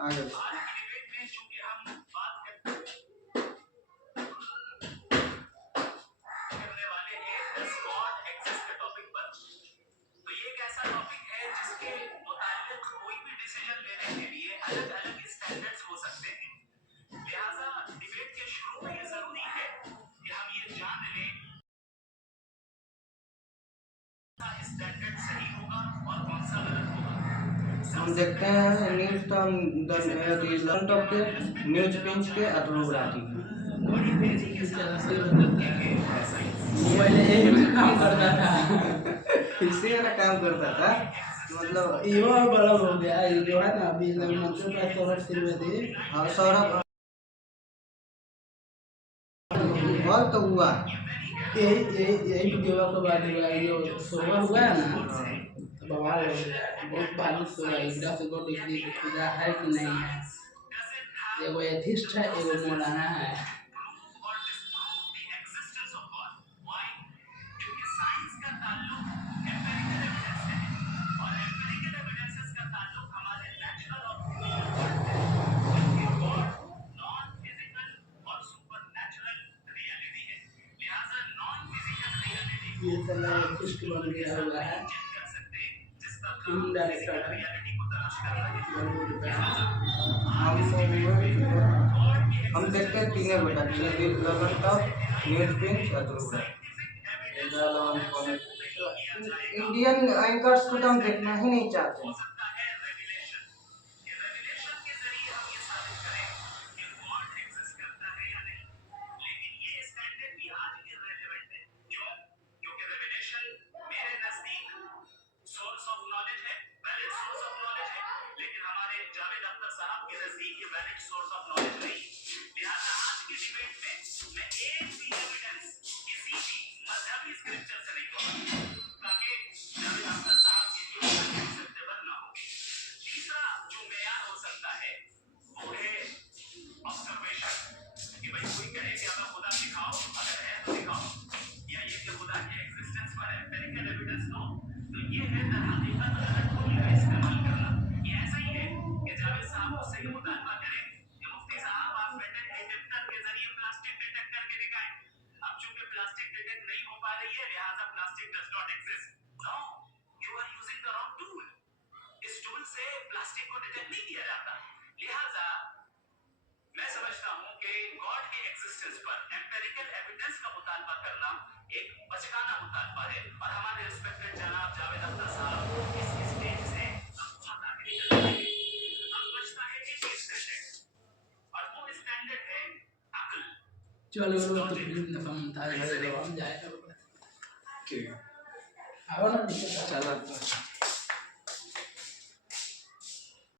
आगे हम देखते हैं न्यूज टॉप के न्यूज पिंच के अतुलराठी मोबाइल यही में काम करता था। इसी वाला काम करता था मतलब ये और बड़ा हो गया ये जो है ना अभी मंत्री का सौरभ त्रिवेदी। हाँ सौरभ और तो हुआ यही वीडियो के बाद हुआ जो सोमवार हुआ है ना तो बवाल हो गया बहुत बारिश हुआ इधर से गो देखिए कि खुदा है कि नहीं है एगो एथिस्ट है एगो मौलाना है ये साला एथिस्ट बन गया हुआ है फिल्म डायरेक्टर है बॉलीवुड का हम देखते हैं तीनों गोटा television top news pinch Atul Rathi Indian anchors को तो हम देखना ही नहीं चाहते। चलो तो फिल्म दफा मुमताज भाई हम जाएगा ठीक आओ ना चला